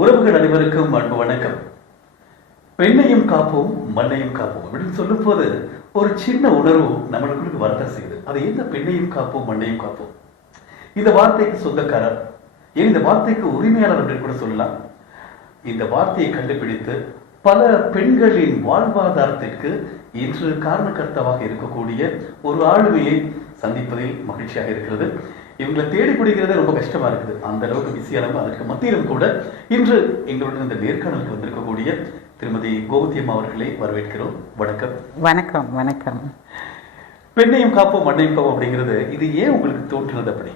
உறவுகள் அனைவருக்கும் அன்பு வணக்கம். பெண்ணையும் காப்போம் மண்ணையும் காப்போம் அப்படின்னு சொல்லும் போது ஒரு சின்ன உணர்வு நம்மளுக்கு வரத செய்யுது. அது என்ன? பெண்ணையும் காப்போம் மண்ணையும் காப்போம். இந்த வார்த்தைக்கு சொந்தக்காரர், ஏன் இந்த வார்த்தைக்கு உரிமையாளர் அப்படின்னு கூட சொல்லலாம். இந்த வார்த்தையை கண்டுபிடித்து பல பெண்களின் வாழ்வாதாரத்திற்கு இன்று காரணக்கர்த்தாவாக இருக்கக்கூடிய ஒரு ஆளுமையை சந்திப்பதில் மகிழ்ச்சியாக இருக்கிறது. இவங்களை தேடி பிடிக்கிறது ரொம்ப கஷ்டமா இருக்குது. அந்த அளவுக்கு பிஸியானவங்க. அதற்கு மத்தியிலும் கூட இன்று எங்களுடன் இந்த நேர்காணலுக்கு வந்திருக்கக்கூடிய திருமதி கோமதி அம்மா அவர்களை வரவேற்கிறோம். வணக்கம். வணக்கம். வணக்கம். பெண்ணையும் காப்போம் மண்ணையும் காப்போம் அப்படிங்கிறது இது ஏன் உங்களுக்கு தோன்றினது? அப்படி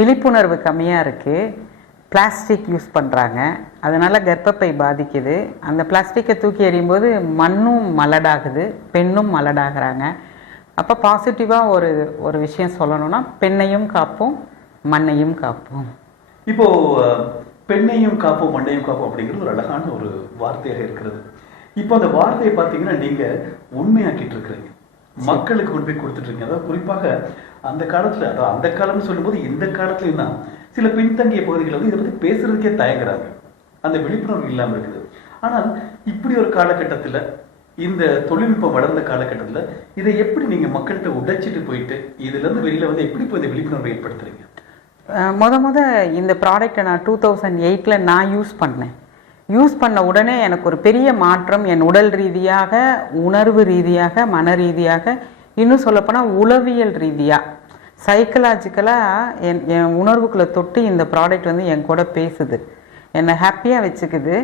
விழிப்புணர்வு கம்மியாக இருக்குது. பிளாஸ்டிக் யூஸ் பண்ணுறாங்க, அதனால் கர்ப்பப்பை பாதிக்குது. அந்த பிளாஸ்டிக்கை தூக்கி எறியும்போது மண்ணும் மலடாகுது, பெண்ணும் மலடாகிறாங்க. அப்போ பாசிட்டிவாக ஒரு விஷயம் சொல்லணும்னா பெண்ணையும் காப்போம் மண்ணையும் காப்போம். இப்போ பெண்ணையும் காப்போம் மண்ணையும் காப்போம் அப்படிங்கிறது ஒரு அழகான ஒரு வார்த்தையாக இருக்கிறது. இப்போ அந்த வார்த்தையை பார்த்தீங்கன்னா நீங்க உண்மையாக்கிட்டு இருக்கிறீங்க, மக்களுக்கு கொண்டு போய் கொடுத்துட்டு இருக்கீங்க. அதாவது குறிப்பாக அந்த காலத்துல, அதாவது அந்த காலம்னு சொல்லும்போது இந்த காலத்துலயும் தான் சில பின்தங்கிய பகுதிகளை வந்து இதை பத்தி பேசுறதுக்கே தயங்குறாங்க. அந்த விழிப்புணர்வு இல்லாமல் இருக்குது. ஆனால் இப்படி ஒரு காலகட்டத்தில், இந்த தொழில்நுட்பம் வளர்ந்த காலகட்டத்தில் இதை எப்படி நீங்க மக்கள்கிட்ட உடைச்சிட்டு போயிட்டு இதுல இருந்து வெளியில வந்து எப்படி போய் இந்த விழிப்புணர்வை ஏற்படுத்துறீங்க? முத இந்த ப்ராடக்டை நான் 2008 நான் யூஸ் பண்ண உடனே எனக்கு ஒரு பெரிய மாற்றம் என் உடல் ரீதியாக, உணர்வு ரீதியாக, மன ரீதியாக, இன்னும் சொல்லப்போனால் உளவியல் ரீதியாக, சைக்கலாஜிக்கலாக என் உணர்வுக்குள்ளே தொட்டு இந்த ப்ராடக்ட் வந்து என் கூட பேசுது, என்னை ஹாப்பியாக வச்சுக்குது.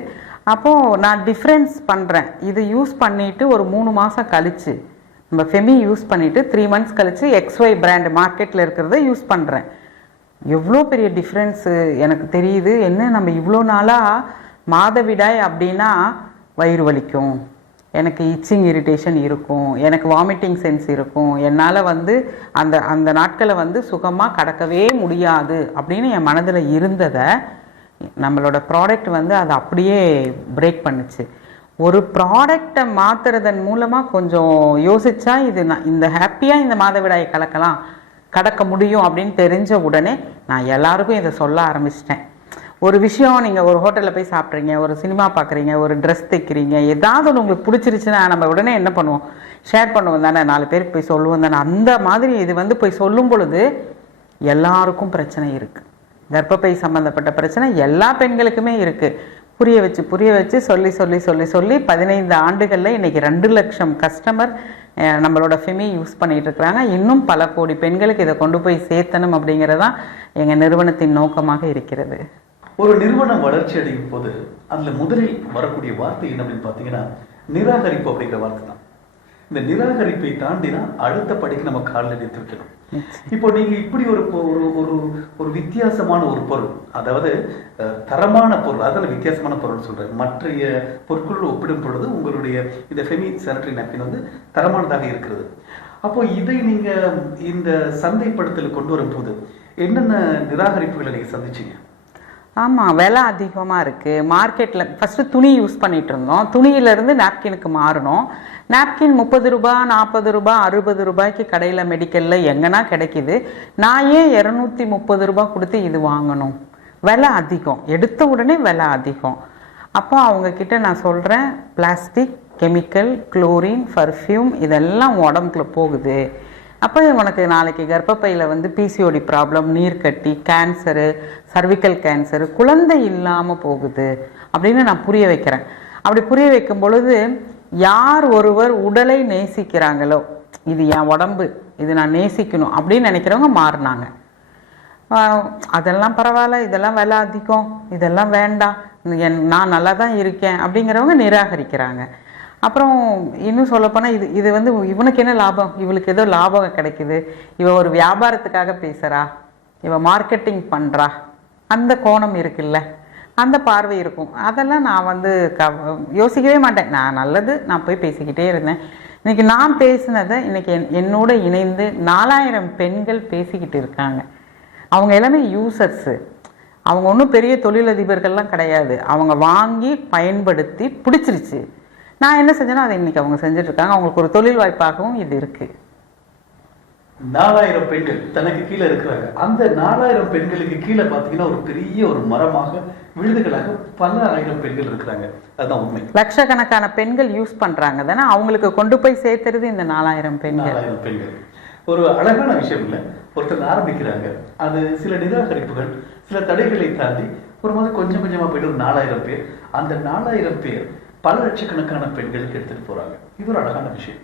அப்போது நான் டிஃப்ரென்ஸ் பண்ணுறேன். இது யூஸ் பண்ணிவிட்டு ஒரு 3 மாதம் கழித்து, நம்ம ஃபெமி யூஸ் பண்ணிவிட்டு 3 months கழித்து XY பிராண்ட் மார்க்கெட்டில் இருக்கிறத யூஸ் பண்ணுறேன். எவ்வளோ பெரிய டிஃப்ரென்ஸு எனக்கு தெரியுது. என்ன, நம்ம இவ்வளோ நாளாக மாதவிடாய் அப்படின்னா வயிறு வலிக்கும், எனக்கு இச்சிங் இரிட்டேஷன் இருக்கும், எனக்கு வாமிட்டிங் சென்ஸ் இருக்கும், என்னால் வந்து அந்த நாட்களை வந்து சுகமாக கடக்கவே முடியாது அப்படின்னு என் மனதில் இருந்ததை நம்மளோட ப்ராடக்ட் வந்து அதை அப்படியே பிரேக் பண்ணுச்சு. ஒரு ப்ராடக்டை மாற்றுறதன் மூலமாக கொஞ்சம் யோசித்தா இந்த ஹாப்பியாக இந்த மாதவிடாயை கடக்க முடியும் அப்படின்னு தெரிஞ்ச உடனே நான் எல்லாருக்கும் இதை சொல்ல ஆரம்பிச்சிட்டேன். ஒரு விஷயம், நீங்கள் ஒரு ஹோட்டலில் போய் சாப்பிட்றீங்க, ஒரு சினிமா பார்க்குறீங்க, ஒரு ட்ரெஸ் தைக்கிறீங்க, ஏதாவது ஒன்று உங்களுக்கு பிடிச்சிருச்சுன்னா நம்ம உடனே என்ன பண்ணுவோம்? ஷேர் பண்ணுவோம் தானே, 4 பேருக்கு போய் சொல்லுவோம் தானே. அந்த மாதிரி இது வந்து போய் சொல்லும் பொழுது எல்லாருக்கும் பிரச்சனை இருக்குது. கர்ப்பப்பை சம்மந்தப்பட்ட பிரச்சனை எல்லா பெண்களுக்குமே இருக்குது. புரிய வச்சு சொல்லி 15 ஆண்டுகளில் இன்றைக்கி 2 லட்சம் கஸ்டமர் நம்மளோட ஃபெமி யூஸ் பண்ணிகிட்டு இருக்கிறாங்க. இன்னும் பல கோடி பெண்களுக்கு இதை கொண்டு போய் சேர்த்தணும் அப்படிங்கிறதான் எங்கள் நிறுவனத்தின் நோக்கமாக இருக்கிறது. ஒரு நிறுவனம் வளர்ச்சி அடையும் போது அதில் முதலில் வரக்கூடிய வார்த்தை என்ன அப்படின்னு பார்த்தீங்கன்னா நிராகரிப்பு அப்படிங்கிற வார்த்தை தான். இந்த நிராகரிப்பை தாண்டினா அடுத்த படிக்கு நம்ம காலில் எடுத்து வைக்கணும். இப்போ நீங்க இப்படி ஒரு வித்தியாசமான ஒரு பொருள், அதாவது தரமான பொருள், அதில் வித்தியாசமான பொருள் சொல்றேன், மற்றைய பொருட்களோடு ஒப்பிடும் பொழுது உங்களுடைய இந்த ஃபெமி சானிட்டரி நாப்கின் வந்து தரமானதாக இருக்கிறது. அப்போ இதை நீங்க இந்த சந்தைப்படுத்தல் கொண்டு வரும்போது என்னென்ன நிராகரிப்புகளை நீங்க சந்திச்சீங்க? ஆமாம், விலை அதிகமாக இருக்குது. மார்க்கெட்டில் ஃபஸ்ட்டு துணி யூஸ் பண்ணிகிட்டு இருந்தோம், துணியிலேருந்து நாப்கினுக்கு மாறணும். நாப்கின் 30 ரூபா, 40 ரூபா, 60 ரூபாய்க்கு கடையில் மெடிக்கலில் எங்கன்னா கிடைக்கிது. நான் ஏன் 230 ரூபா கொடுத்து இது வாங்கணும்? விலை அதிகம், எடுத்த உடனே விலை அதிகம். அப்போ அவங்கக்கிட்ட நான் சொல்கிறேன், பிளாஸ்டிக், கெமிக்கல், குளோரின், பர்ஃப்யூம் இதெல்லாம் உடம்புக்குள்ள போகுது. அப்போ உனக்கு நாளைக்கு கர்ப்பப்பையில் வந்து பிசிஓடி ப்ராப்ளம், நீர்க்கட்டி, கேன்சரு, சர்விக்கல் கேன்சரு, குழந்தை இல்லாமல் போகுது அப்படின்னு நான் புரிய வைக்கிறேன். அப்படி புரிய வைக்கும் பொழுது யார் ஒருவர் உடலை நேசிக்கிறாங்களோ, இது என் உடம்பு, இது நான் நேசிக்கணும் அப்படின்னு நினைக்கிறவங்க மாறினாங்க. அதெல்லாம் பரவாயில்ல, இதெல்லாம் விலை அதிகம், இதெல்லாம் வேண்டாம், நான் நல்லா தான் இருக்கேன் அப்படிங்கிறவங்க நிராகரிக்கிறாங்க. அப்புறம் இன்னும் சொல்லப்போனால் இது வந்து இவனுக்கு என்ன லாபம், இவளுக்கு ஏதோ லாபம் கிடைக்குது, இவ ஒரு வியாபாரத்துக்காக பேசுகிறா, இவ மார்க்கெட்டிங் பண்ணுறா, அந்த கோணம் இருக்குல்ல, அந்த பார்வை இருக்கும். அதெல்லாம் நான் வந்து யோசிக்கவே மாட்டேன். நான் நல்லது, நான் போய் பேசிக்கிட்டே இருந்தேன். இன்றைக்கி நான் பேசினதை இன்றைக்கி என்னோட இணைந்து 4000 பெண்கள் பேசிக்கிட்டு இருக்காங்க. அவங்க எல்லாமே யூசர்ஸு, அவங்க ஒன்றும் பெரிய தொழிலதிபர்கள்லாம் கிடையாது. அவங்க வாங்கி பயன்படுத்தி பிடிச்சிருச்சு. நான் என்ன செஞ்சேனோ அதை இன்றைக்கி அவங்க செஞ்சிட்ருக்காங்க. அவங்களுக்கு ஒரு தொழில் வாய்ப்பாகவும் இது இருக்குது. 4000 பெண்கள் தனக்கு கீழே இருக்கிறாங்க. அந்த 4000 பெண்களுக்கு கீழே பார்த்தீங்கன்னா ஒரு பெரிய ஒரு மரமாக விழுதுகளாக பல ஆயிரம் பெண்கள் இருக்கிறாங்க. அதுதான் உண்மை. லட்சக்கணக்கான பெண்கள் யூஸ் பண்றாங்க தானே, அவங்களுக்கு கொண்டு போய் சேர்த்துறது இந்த 4000 பெண்கள். 4000 பெண்கள் ஒரு அழகான விஷயம் இல்லை. ஒருத்தர் ஆரம்பிக்கிறாங்க, அது சில நிராகரிப்புகள் சில தடைகளை தாண்டி ஒரு மாதிரி கொஞ்சம் கொஞ்சமா போயிட்டு ஒரு 4000 பேர், அந்த 4000 பேர் பல லட்சக்கணக்கான பெண்களுக்கு எடுத்துட்டு போறாங்க. இது ஒரு அழகான விஷயம்.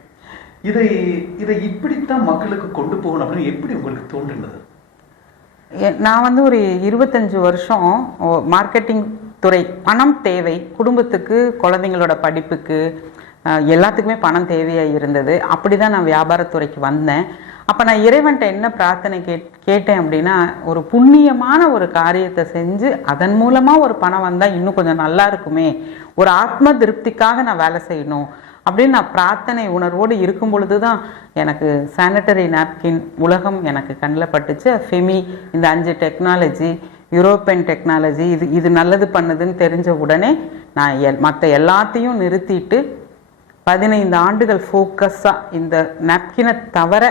இதை இதை இப்படித்தான் மக்களுக்கு கொண்டு போகணும் அப்படின்னு எப்படி உங்களுக்கு தோன்றினது? நான் வந்து ஒரு 25 வருஷம் மார்க்கெட்டிங் துறை. பணம் தேவை குடும்பத்துக்கு, குழந்தைங்களோட படிப்புக்கு, எல்லாத்துக்குமே பணம் தேவையாக இருந்தது. அப்படி தான் நான் வியாபாரத்துறைக்கு வந்தேன். அப்போ நான் இறைவன்ட்ட என்ன பிரார்த்தனை கேட்டேன் அப்படின்னா, ஒரு புண்ணியமான ஒரு காரியத்தை செஞ்சு அதன் மூலமாக ஒரு பணம் வந்தால் இன்னும் கொஞ்சம் நல்லா இருக்குமே, ஒரு ஆத்ம திருப்திக்காக நான் வேலை செய்யணும் அப்படின்னு நான் பிரார்த்தனை உணர்வோடு இருக்கும் பொழுது தான் எனக்கு சானிட்டரி நாப்கின் உலகம் எனக்கு கண்ணில் பட்டுச்சு. ஃபெமி இந்த 5 டெக்னாலஜி, யூரோப்பியன் டெக்னாலஜி, இது நல்லது பண்ணுதுன்னு தெரிஞ்ச உடனே நான் மற்ற எல்லாத்தையும் நிறுத்திட்டு 15 ஆண்டுகள் ஃபோக்கஸாக இந்த நாப்கினை தவிர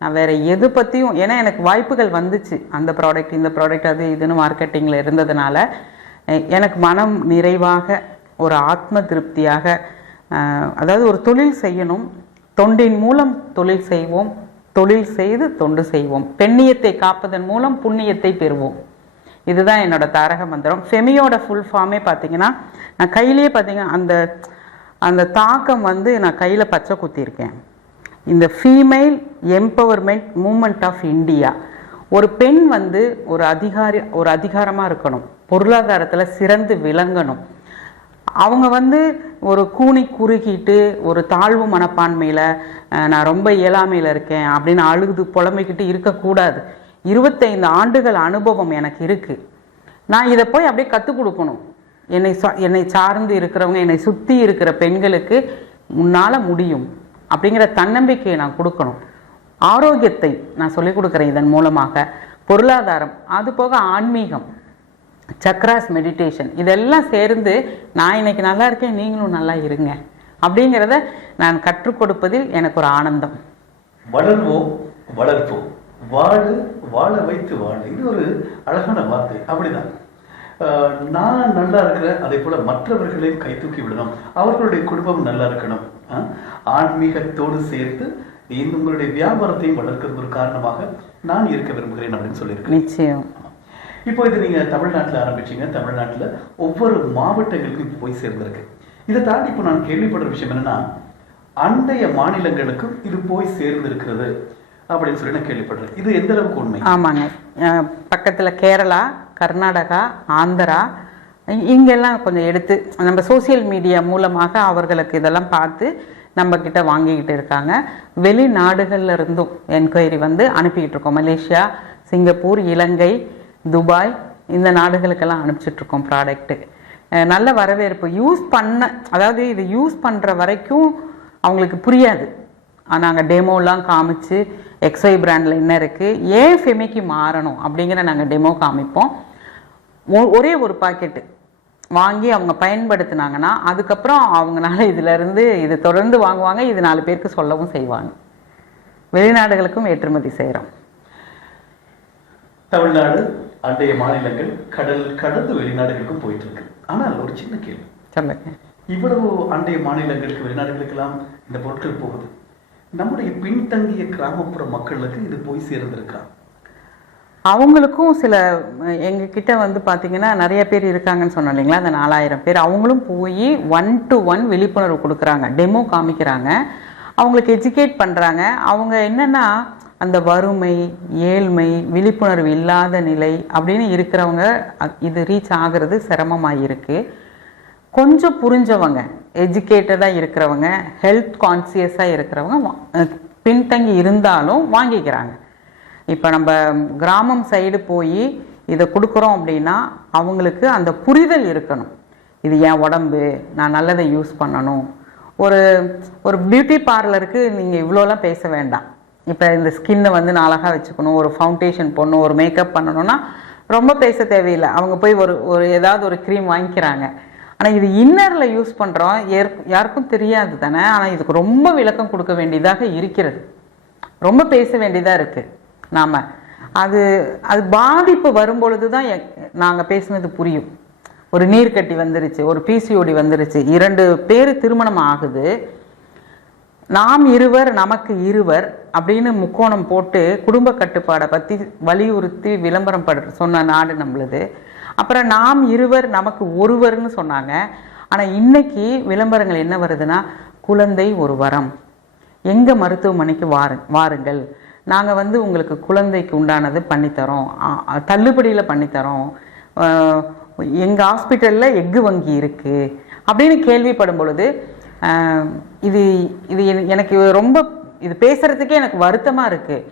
நான் வேறு எது பற்றியும், ஏன்னா எனக்கு வாய்ப்புகள் வந்துச்சு. அந்த ப்ராடக்ட் இந்த ப்ராடக்ட் அது இதுன்னு மார்க்கெட்டிங்கில் இருந்ததுனால எனக்கு மனம் நிறைவாக ஒரு ஆத்ம திருப்தியாக, அதாவது ஒரு தொழில் செய்யணும், தொண்டின் மூலம் தொழில் செய்வோம், தொழில் செய்து தொண்டு செய்வோம், பெண்ணியத்தை காப்பதன் மூலம் புண்ணியத்தை பெறுவோம். இதுதான் என்னோட தாரக மந்திரம். ஃபெமியோட ஃபுல் ஃபார்மே பார்த்தீங்கன்னா, நான் கையிலேயே பார்த்தீங்கன்னா அந்த தாக்கம் வந்து நான் கையில் பச்சை குத்திருக்கேன். இந்த female empowerment movement of India. ஒரு பெண் வந்து ஒரு அதிகாரமாக இருக்கணும், பொருளாதாரத்தில் சிறந்து விளங்கணும். அவங்க வந்து ஒரு கூனி குறுகிட்டு ஒரு தாழ்வு மனப்பான்மையில் நான் ரொம்ப இயலாமையில் இருக்கேன் அப்படின்னு அழுது புலம்பிக்கிட்டு இருக்கக்கூடாது. 25 ஆண்டுகள் அனுபவம் எனக்கு இருக்குது. நான் இதை போய் அப்படியே கற்றுக் கொடுக்கணும். என்னை சார்ந்து இருக்கிறவங்க, என்னை சுற்றி இருக்கிற பெண்களுக்கு முன்னால் முடியும் அப்படிங்கிற தன்னம்பிக்கையை நான் கொடுக்கணும். ஆரோக்கியத்தை நான் சொல்லிக் கொடுக்குறேன் இதன் மூலமாக. பொருளாதாரம், அது போக ஆன்மீகம், சக்ராஸ் மெடிடேஷன், இதெல்லாம் சேர்ந்து நான் இன்னைக்கு நல்லா இருக்கேன், நீங்களும் நல்லா இருங்க அப்படிங்கிறத நான் கற்றுக் கொடுப்பதில் எனக்கு ஒரு ஆனந்தம். வளர்வோம் வளர்ப்போம், வாழு வாழ வைத்து வாழ, இது ஒரு அழகான வார்த்தை. அப்படிதான் நான் நல்லா இருக்கிறேன், அதே போல மற்றவர்களையும் கை தூக்கி விடணும், அவர்களுடைய குடும்பம் நல்லா இருக்கணும். ஆன்மீகத்தோடு சேர்த்து உங்களுடைய வியாபாரத்தையும் வளர்க்கிறது ஒரு காரணமாக நான் இருக்க விரும்புகிறேன் அப்படின்னு சொல்லியிருக்கேன். நிச்சயம். இப்போ இது நீங்க தமிழ்நாட்டில் ஆரம்பிச்சீங்க, தமிழ்நாட்டில் ஒவ்வொரு மாவட்டங்களுக்கும் போய் சேர்ந்திருக்கு. இதை தாண்டி இப்போ நான் கேள்விப்படுற விஷயம் என்னன்னா, அண்டைய மாநிலங்களுக்கும் இது போய் சேர்ந்திருக்கிறது அப்படின்னு சொல்லி நான் கேள்விப்படுறேன். இது எந்த அளவுக்கு உண்மை? ஆமாங்க, பக்கத்தில் கேரளா, கர்நாடகா, ஆந்திரா, இங்கெல்லாம் கொஞ்சம் எடுத்து நம்ம சோசியல் மீடியா மூலமாக அவர்களுக்கு இதெல்லாம் பார்த்து நம்ம கிட்ட வாங்கிக்கிட்டு இருக்காங்க. வெளிநாடுகள்ல இருந்தும் என்கொயரி வந்து அனுப்பிக்கிட்டு இருக்கோம். மலேசியா, சிங்கப்பூர், இலங்கை, துபாய், இந்த நாடுகளுக்கெல்லாம் அனுப்பிச்சிட்ருக்கோம் ப்ராடக்ட்டு. நல்ல வரவேற்பு. அதாவது இது யூஸ் பண்ணுற வரைக்கும் அவங்களுக்கு புரியாது. நாங்கள் டெமோலாம் காமிச்சு XY பிராண்டில் என்ன இருக்குது, ஏன் ஃபெமிக்கு மாறணும் அப்படிங்கிற நாங்கள் டெமோ காமிப்போம். ஒரே ஒரு பாக்கெட்டு வாங்கி அவங்க பயன்படுத்தினாங்கன்னா அதுக்கப்புறம் அவங்களால இதிலிருந்து இது தொடர்ந்து வாங்குவாங்க. இது 4 பேருக்கு சொல்லவும் செய்வாங்க. வெளிநாடுகளுக்கும் ஏற்றுமதி செய்கிறோம். தமிழ்நாடு, அண்டைய மாநிலங்கள், கடல் கடந்து வெளிநாடுகளுக்கும் போயிட்டு இருக்கு. ஆனால் ஒரு சின்ன கேள்வி சொல்லுங்க. இவ்வளவு அண்டைய மாநிலங்களுக்கு, வெளிநாடுகளுக்கெல்லாம் இந்த பொருட்கள் போகுது, நம்முடைய பின்தங்கிய கிராமப்புற மக்களுக்கு இது போய் சேர்ந்திருக்கா? அவங்களுக்கும் சில எங்ககிட்ட வந்து பார்த்தீங்கன்னா நிறைய பேர் இருக்காங்கன்னு சொன்னோம் இல்லைங்களா, அந்த 4000 பேர். அவங்களும் போய் 1-to-1 விழிப்புணர்வு கொடுக்குறாங்க, டெமோ காமிக்கிறாங்க, அவங்களுக்கு எஜுகேட் பண்ணுறாங்க. அவங்க என்னென்னா அந்த வறுமை, ஏழ்மை, விழிப்புணர்வு இல்லாத நிலை அப்படின்னு இருக்கிறவங்க இது ரீச் ஆகிறது சிரமமாக இருக்குது. கொஞ்சம் புரிஞ்சவங்க, எஜுகேட்டடாக இருக்கிறவங்க, ஹெல்த் கான்சியஸாக இருக்கிறவங்க பின்தங்கி இருந்தாலும் வாங்கிக்கிறாங்க. இப்போ நம்ம கிராமம் சைடு போய் இதை கொடுக்குறோம் அப்படின்னா அவங்களுக்கு அந்த புரிதல் இருக்கணும். இது என் உடம்பு, நான் நல்லதை யூஸ் பண்ணணும். ஒரு பியூட்டி பார்லருக்கு நீங்கள் இவ்வளோலாம் பேச வேண்டாம். இப்போ இந்த ஸ்கின்னை வந்து நான் அழகாக வச்சுக்கணும், ஒரு ஃபவுண்டேஷன் போடணும், ஒரு மேக்கப் பண்ணணும்னா ரொம்ப பேச தேவையில்லை. அவங்க போய் ஒரு ஏதாவது ஒரு க்ரீம் வாங்கிக்கிறாங்க. ஆனால் இது இன்னரில் யூஸ் பண்ணுறோம், யாருக்கும் தெரியாது தானே. ஆனால் இதுக்கு ரொம்ப விளக்கம் கொடுக்க வேண்டியதாக இருக்கிறது. ரொம்ப பேச வேண்டியதாக இருக்குது நாம். அது அது பாதிப்பு வரும்பொழுது தான் நாங்கள் பேசுனது புரியும். ஒரு நீர்க்கட்டி வந்துருச்சு, ஒரு பிசிஓடி வந்துருச்சு, 2 பேர் திருமணம் ஆகுது, நாம் இருவர் நமக்கு இருவர் அப்படின்னு முக்கோணம் போட்டு குடும்ப கட்டுப்பாடை பற்றி வலியுறுத்தி விளம்பரம் சொன்ன நாடு நம்மளுது. அப்புறம் நாம் இருவர் நமக்கு ஒருவர்னு சொன்னாங்க. ஆனால் இன்னைக்கு விளம்பரங்கள் என்ன வருதுன்னா, குழந்தை ஒரு வரம், எங்கள் மருத்துவமனைக்கு வாருங்கள், நாங்கள் உங்களுக்கு குழந்தைக்கு உண்டானது பண்ணித்தரோம், தள்ளுபடியில் பண்ணித்தரோம், எங்கள் ஹாஸ்பிட்டலில் எஃகு வங்கி இருக்குது அப்படின்னு கேள்விப்படும் பொழுது இது இது எனக்கு ரொம்ப இது பேசுகிறதுக்கே எனக்கு வருத்தமாக இருக்குது.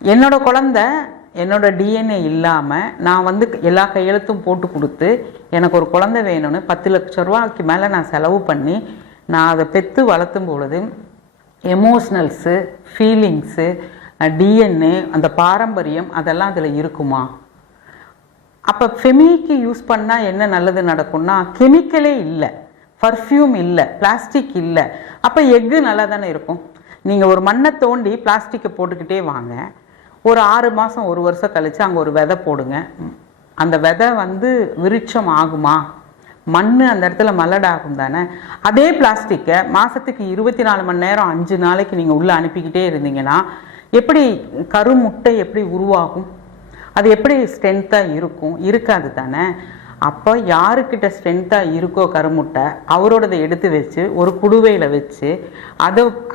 என்னோட குழந்தை என்னோட டிஎன்ஏ இல்லாமல் நான் எல்லா கையெழுத்தும் போட்டு கொடுத்து எனக்கு ஒரு குழந்தை வேணும்னு 10 லட்ச ரூபாய்க்கு மேலே நான் செலவு பண்ணி நான் அதை பெற்று வளர்த்தும் பொழுது எமோஷ்னல்ஸு, ஃபீலிங்ஸு, டிஎன்ஏ, அந்த பாரம்பரியம் அதெல்லாம் அதில் இருக்குமா? அப்போ ஃபெமிக்கு யூஸ் பண்ணால் என்ன நல்லது நடக்கும்னா, கெமிக்கலே இல்லை, பர்ஃப்யூம் இல்லை, பிளாஸ்டிக் இல்லை, அப்போ எஃகு நல்லா தானே இருக்கும். நீங்கள் ஒரு மண்ணை தோண்டி பிளாஸ்டிக்கை போட்டுக்கிட்டே வாங்க, ஒரு 6 மாதம் 1 வருஷம் கழித்து அங்கே ஒரு விதை போடுங்க, அந்த விதை விருட்சம் ஆகுமா? மண் அந்த இடத்துல மலடாகும் தானே. அதே பிளாஸ்டிக்கை மாதத்துக்கு 24 மணி நேரம் 5 நாளைக்கு நீங்கள் உள்ளே அனுப்பிக்கிட்டே இருந்தீங்கன்னா எப்படி கருமுட்டை எப்படி உருவாகும்? அது எப்படி ஸ்ட்ரென்த்தாக இருக்கும்? இருக்காது தானே. அப்போ யாருக்கிட்ட ஸ்ட்ரென்த்தாக இருக்கோ கருமுட்டை, அவரோடதை எடுத்து வச்சு ஒரு குடுவையில் வச்சு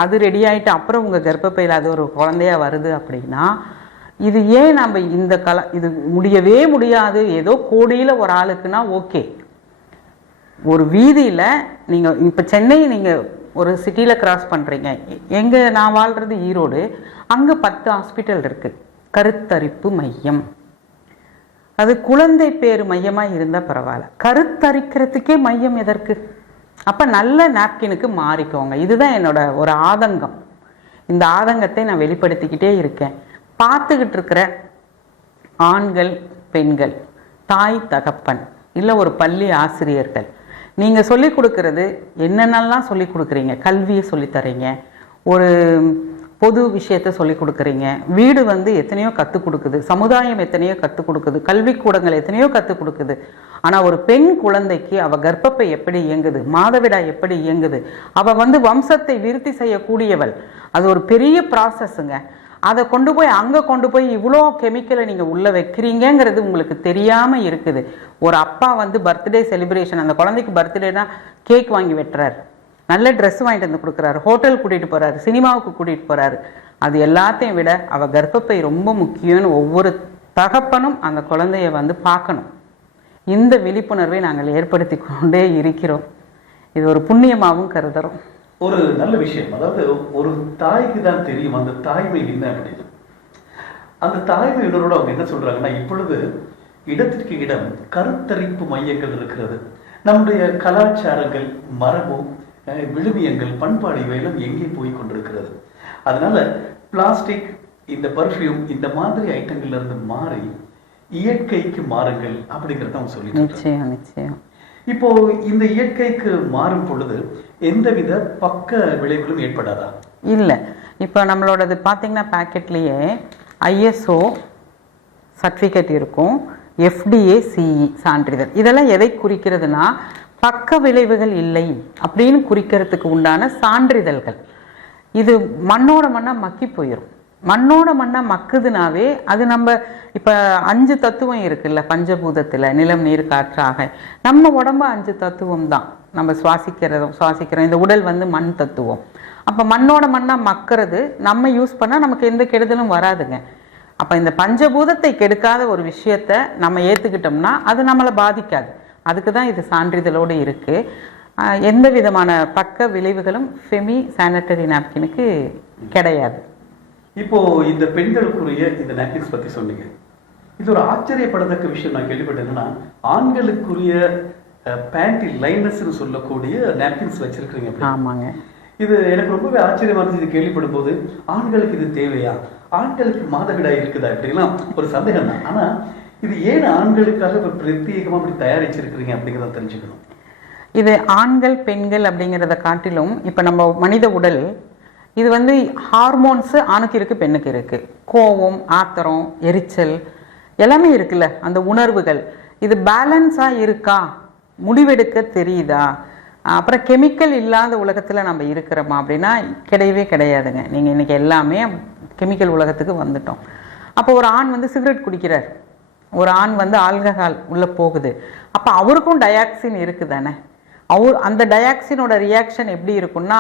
அது ரெடி ஆகிட்டு அப்புறம் உங்கள் கர்ப்பப்பையில் அது ஒரு குழந்தையாக வருது அப்படின்னா, இது ஏன் நம்ம இது முடியவே முடியாது. ஏதோ கோடியில் ஒரு ஆளுக்குன்னா ஓகே. ஒரு வீதியில் நீங்கள் இப்போ சென்னை நீங்கள் ஒரு சிட்டியில் கிராஸ் பண்ணுறீங்க, நான் வாழ்கிறது ஈரோடு, அங்கே 10 ஹாஸ்பிட்டல் இருக்குது, கருத்தரிப்பு மையம். அது குழந்தை பேர் மையமாக இருந்தால் பரவாயில்ல, கருத்தரிக்கிறதுக்கே மையம் எதற்கு? அப்போ நல்ல நாப்கினுக்கு மாறிக்கோங்க. இதுதான் என்னோட ஒரு ஆதங்கம். இந்த ஆதங்கத்தை நான் வெளிப்படுத்திக்கிட்டே இருக்கேன். பார்த்துக்கிட்டு இருக்கிற ஆண்கள், பெண்கள், தாய் தகப்பன், இல்லை ஒரு பள்ளி ஆசிரியர்கள், நீங்கள் சொல்லிக் கொடுக்கறது என்னென்னலாம் சொல்லிக் கொடுக்குறீங்க? கல்வியை சொல்லித்தரீங்க, ஒரு பொது விஷயத்தை சொல்லிக் கொடுக்குறீங்க, வீடு எத்தனையோ கற்றுக் கொடுக்குது, சமுதாயம் எத்தனையோ கற்றுக் கொடுக்குது, கல்விக்கூடங்கள் எத்தனையோ கற்றுக் கொடுக்குது. ஆனால் ஒரு பெண் குழந்தைக்கு அவள் கர்ப்பப்பை எப்படி இயங்குது, மாதவிடாய் எப்படி இயங்குது, அவள் வம்சத்தை விருத்தி செய்யக்கூடியவள். அது ஒரு பெரிய ப்ராசஸ்ஸுங்க. அதை அங்கே கொண்டு போய் இவ்வளோ கெமிக்கலை நீங்கள் உள்ளே வைக்கிறீங்கிறது உங்களுக்கு தெரியாமல் இருக்குது. ஒரு அப்பா பர்த்டே செலிப்ரேஷன், அந்த குழந்தைக்கு பர்த்டேனா கேக் வாங்கி வெட்டுறாரு, நல்ல ட்ரெஸ் வாங்கிட்டு வந்து கொடுக்குறாரு, ஹோட்டல் கூட்டிகிட்டு போகிறாரு, சினிமாவுக்கு கூட்டிகிட்டு போகிறாரு. அது எல்லாத்தையும் விட அவள் கர்ப்பப்பை ரொம்ப முக்கியம்னு ஒவ்வொரு தகப்பனும் அந்த குழந்தைய பார்க்கணும். இந்த விழிப்புணர்வை நாங்கள் ஏற்படுத்தி கொண்டே இருக்கிறோம். இது ஒரு புண்ணியமாகவும் கருதுகிறோம். ஒரு நல்ல விஷயம். அதாவது ஒரு தாய்க்கு தான் தெரியும் அந்த தாய்மை என்ன அப்படின்னு. அந்த தாய்மை உணர்வோட அவங்க என்ன சொல்றாங்கன்னா, இப்பொழுது இடத்திற்கு இடம் கருத்தரிப்பு மையங்கள் இருக்கிறது. நம்முடைய கலாச்சாரங்கள், மரபு, விழுமியங்கள், பண்பாடு இவையெல்லாம் எங்கே போய் கொண்டிருக்கிறது. அதனால பிளாஸ்டிக், இந்த பர்ஃப்யூம், இந்த மாதிரி ஐட்டங்கள்ல இருந்து மாறி இயற்கைக்கு மாறுங்கள் அப்படிங்கிறத அவங்க சொல்லிட்டு நிச்சயம் நிச்சயம். இப்போ இந்த இயற்கைக்கு மாறும் பொழுது எந்தவித பக்க விளைவுகளும் ஏற்படாதா? இல்லை. இப்போ நம்மளோடது பார்த்தீங்கன்னா பேக்கெட்லேயே ISO சர்டிஃபிகேட் இருக்கும், FDA CE சான்றிதழ். இதெல்லாம் எதை குறிக்கிறதுனா பக்க விளைவுகள் இல்லை அப்படின்னு குறிக்கிறதுக்கு உண்டான சான்றிதழ்கள். இது மண்ணோட மண்ணாக மக்கி போயிடும். மண்ணோட மண்ணாக மக்குதுனாவே அது நம்ம இப்போ 5 தத்துவம் இருக்குல்ல பஞ்சபூதத்தில், நிலம், நீர், காற்றாக. நம்ம உடம்பு 5 தத்துவம் தான். நம்ம சுவாசிக்கிறோம். இந்த உடல் மண் தத்துவம். அப்போ மண்ணோட மண்ணாக மக்கிறது நம்ம யூஸ் பண்ணால் நமக்கு எந்த கெடுதலும் வராதுங்க. அப்போ இந்த பஞ்சபூதத்தை கெடுக்காத ஒரு விஷயத்த நம்ம ஏற்றுக்கிட்டோம்னா அது நம்மளை பாதிக்காது. அதுக்கு தான் இது சான்றிதழோடு இருக்குது. எந்த விதமான பக்க விளைவுகளும் ஃபெமி சானிட்டரி நாப்கினுக்கு கிடையாது. இப்போ இந்த பெண்களுக்குரிய இந்த நாப்கின்ஸ் பற்றி சொன்னீங்க. இது ஒரு ஆச்சரியப்படத்தக்க விஷயம். நான் கேள்விப்பட்டேன்னா ஆண்களுக்குரிய பேண்டி லைனஸ்ன்னு சொல்லக்கூடிய நாப்கின்ஸ் வச்சிருக்கீங்க. ஆமாங்க. இது எனக்கு ரொம்பவே ஆச்சரியமா இருந்துச்சு. இது கேள்விப்படும் போது ஆண்களுக்கு இது தேவையா, ஆண்களுக்கு மாதவிடாய் இருக்குதா இப்படிலாம் ஒரு சந்தேகம் தான். ஆனா இது ஏன் ஆண்களுக்காக இப்போ பிரத்யேகமா அப்படி தயாரிச்சிருக்கிறீங்க அப்படிங்கிறத தெரிஞ்சுக்கணும். இது ஆண்கள் பெண்கள் அப்படிங்கிறத காட்டிலும் இப்போ நம்ம மனித உடல் இது வந்து ஹார்மோன்ஸு ஆணுக்கு இருக்குது பெண்ணுக்கு இருக்குது. கோவம், ஆத்திரம், எரிச்சல் எல்லாமே இருக்குல்ல, அந்த உணர்வுகள் இது பேலன்ஸாக இருக்கா, முடிவெடுக்க தெரியுதா, அப்புறம் கெமிக்கல் இல்லாத உலகத்தில் நம்ம இருக்கிறோமா அப்படின்னா கிடையவே கிடையாதுங்க. நீங்கள் இன்றைக்கி எல்லாமே கெமிக்கல் உலகத்துக்கு வந்துட்டோம். அப்போ ஒரு ஆண் வந்து சிகரெட் குடிக்கிறார், ஒரு ஆண் வந்து ஆல்கஹால் உள்ளே போகுது, அப்போ அவருக்கும் டயாக்சின் இருக்குது தானே. அந்த டயாக்சினோட ரியாக்ஷன் எப்படி இருக்குன்னா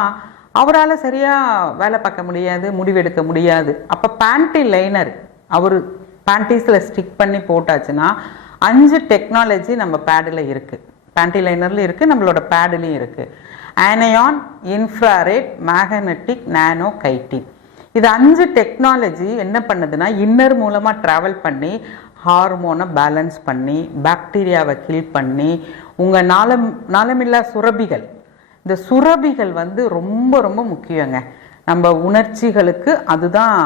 அவரால் சரியாக வேலை பார்க்க முடியாது, முடிவெடுக்க முடியாது. அப்போ பேண்டி லைனர் அவர் பேண்டீஸில் ஸ்டிக் பண்ணி போட்டாச்சுன்னா 5 டெக்னாலஜி நம்ம பேடில் இருக்குது, பேண்டி லைனரில் இருக்குது, நம்மளோட பேடுலேயும் இருக்குது. ஆனையான், இன்ஃப்ராரெட், மேக்னெட்டிக், நானோ, கைட்டின். இது 5 டெக்னாலஜி என்ன பண்ணுதுன்னா இன்னர் மூலமாக ட்ராவல் பண்ணி ஹார்மோனை பேலன்ஸ் பண்ணி பாக்டீரியாவை கில் பண்ணி உங்கள் நாளமில்லா சுரபிகள், இந்த சுரபிகள் வந்து ரொம்ப ரொம்ப முக்கியங்க நம்ம உணர்ச்சிகளுக்கு. அதுதான்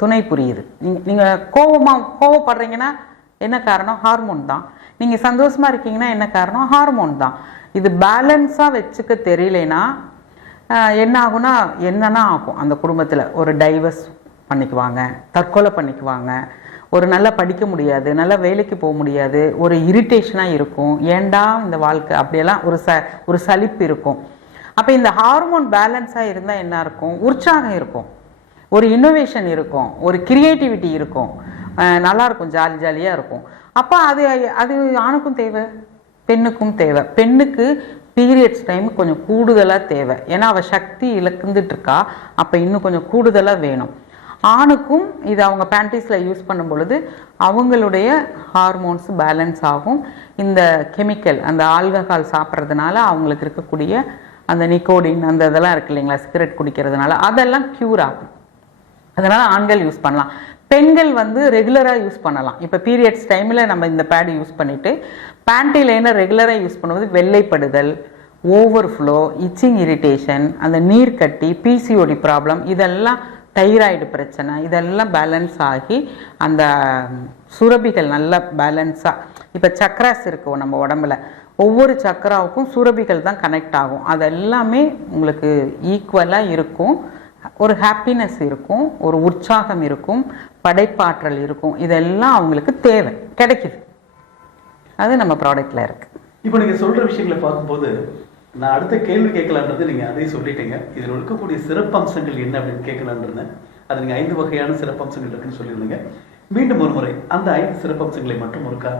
துணை புரியுது. நீங்கள் கோவப்படுறீங்கன்னா என்ன காரணம்? ஹார்மோன் தான். நீங்கள் சந்தோஷமாக இருக்கீங்கன்னா என்ன காரணம்? ஹார்மோன் தான். இது பேலன்ஸாக வச்சுக்க தெரியலனா என்ன ஆகும்னா என்னன்னா ஆகும், அந்த குடும்பத்தில் ஒரு டைவர்ஸ் பண்ணிக்குவாங்க, தற்கொலை பண்ணிக்குவாங்க, ஒரு நல்லா படிக்க முடியாது, நல்லா வேலைக்கு போக முடியாது, ஒரு இரிட்டேஷனாக இருக்கும், ஏண்டா இந்த வாழ்க்கை அப்படியெல்லாம் ஒரு சலிப்பு இருக்கும். அப்போ இந்த ஹார்மோன் பேலன்ஸாக இருந்தால் என்ன இருக்கும்? உற்சாகம் இருக்கும், ஒரு இன்னோவேஷன் இருக்கும், ஒரு கிரியேட்டிவிட்டி இருக்கும், நல்லாயிருக்கும், ஜாலியாக இருக்கும். அப்போ அது ஆணுக்கும் தேவை, பெண்ணுக்கும் தேவை. பெண்ணுக்கு பீரியட்ஸ் டைம் கொஞ்சம் கூடுதலாக தேவை, ஏன்னா அவள் சக்தி இழந்துட்டுருக்கா, அப்போ இன்னும் கொஞ்சம் கூடுதலாக வேணும். ஆணுக்கும் இது அவங்க பேண்டீஸில் யூஸ் பண்ணும் பொழுது அவங்களுடைய ஹார்மோன்ஸ் பேலன்ஸ் ஆகும். இந்த கெமிக்கல், அந்த ஆல்கஹால் சாப்பிட்றதுனால அவங்களுக்கு இருக்கக்கூடிய அந்த நிக்கோடின் அந்த இதெல்லாம் இருக்கு இல்லைங்களா, சிகரெட் குடிக்கிறதுனால அதெல்லாம் க்யூர் ஆகும். அதனால் ஆண்கள் யூஸ் பண்ணலாம். பெண்கள் வந்து ரெகுலராக யூஸ் பண்ணலாம். இப்போ பீரியட்ஸ் டைமில் நம்ம இந்த பேட் யூஸ் பண்ணிவிட்டு பேண்டி லைனர் ரெகுலராக யூஸ் பண்ணும்போது வெள்ளைப்படுதல், ஓவர்ஃப்ளோ, இச்சிங், இரிட்டேஷன், அந்த நீர் கட்டி, பிசிஓடி ப்ராப்ளம், இதெல்லாம் தைராய்டு பிரச்சனை, இதெல்லாம் பேலன்ஸ் ஆகி அந்த சுரபிகள் நல்லா பேலன்ஸாக. இப்போ சக்ராஸ் இருக்கும் நம்ம உடம்புல, ஒவ்வொரு சக்கராவுக்கும் சுரபிகள் தான் கனெக்ட் ஆகும். அதெல்லாமே உங்களுக்கு ஈக்குவலாக இருக்கும். ஒரு ஹாப்பினஸ் இருக்கும், ஒரு உற்சாகம் இருக்கும், படைப்பாற்றல் இருக்கும். இதெல்லாம் அவங்களுக்கு தேவை, கிடைக்குது. அது நம்ம ப்ராடக்டில் இருக்குது. இப்போ நீங்கள் சொல்கிற விஷயங்களை பார்க்கும்போது நான் அடுத்த கேள்வி கேட்கலான்றது நீங்கள் அதையும் சொல்லிட்டீங்க. இதில் இருக்கக்கூடிய சிறப்பம்சங்கள் என்ன அப்படின்னு கேட்கலான்றேன். அது நீங்கள் 5 வகையான சிறப்பம்சங்கள் இருக்குன்னு சொல்லியிருந்தீங்க. மீண்டும் ஒரு முறை அந்த 5 சிறப்பம்சங்களை மட்டும் ஒருக்கா.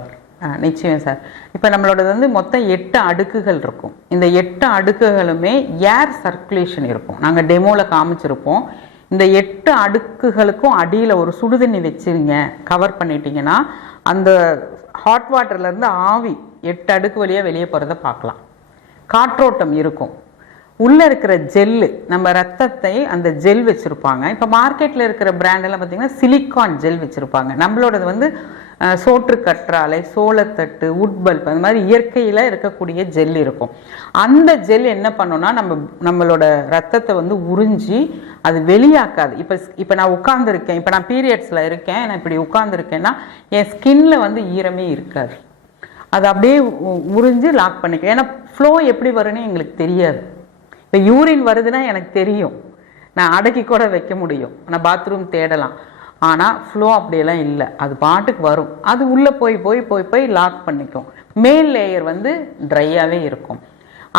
நிச்சயம் சார். இப்போ நம்மளோடது வந்து மொத்தம் 8 அடுக்குகள் இருக்கும். இந்த 8 அடுக்குகளுமே ஏர் சர்க்குலேஷன் இருக்கும். நாங்கள் டெமோவில் காமிச்சிருப்போம். இந்த 8 அடுக்குகளுக்கும் அடியில் ஒரு சுடுதண்ணி வச்சுருங்க, கவர் பண்ணிட்டீங்கன்னா அந்த ஹாட் வாட்டர்லேருந்து ஆவி 8 அடுக்கு வழியாக வெளியே போகிறத பார்க்கலாம். காற்றோட்டம் இருக்கும். உள்ளே இருக்கிற ஜெல்லு, நம்ம ரத்தத்தை அந்த ஜெல் வச்சுருப்பாங்க. இப்போ மார்க்கெட்டில் இருக்கிற பிராண்டெல்லாம் பார்த்திங்கன்னா சிலிக்கான் ஜெல் வச்சுருப்பாங்க. நம்மளோடது வந்து சோற்று கற்றாழை, சோளத்தட்டு, உட் பல்ப், அந்த மாதிரி இயற்கையில் இருக்கக்கூடிய ஜெல் இருக்கும். அந்த ஜெல் என்ன பண்ணோன்னா நம்மளோட ரத்தத்தை வந்து உறிஞ்சி அது வெளியாக்காது. இப்போ நான் உட்காந்துருக்கேன், இப்போ நான் பீரியட்ஸில் இருக்கேன், நான் இப்படி உட்காந்துருக்கேன்னா என் ஸ்கின்ல வந்து ஈரமே இருக்காது. அது அப்படியே உறிஞ்சு லாக் பண்ணிக்கும். ஏன்னா ஃப்ளோ எப்படி வரும்னு எங்களுக்கு தெரியாது. இப்போ யூரின் வருதுன்னா எனக்கு தெரியும், நான் அடக்கி கூட வைக்க முடியும், நான் பாத்ரூம் தேடலாம். ஆனால் ஃப்ளோ அப்படியெல்லாம் இல்லை, அது பாட்டுக்கு வரும். அது உள்ளே போய் லாக் பண்ணிக்கும். மேல் லேயர் வந்து ட்ரையாகவே இருக்கும்.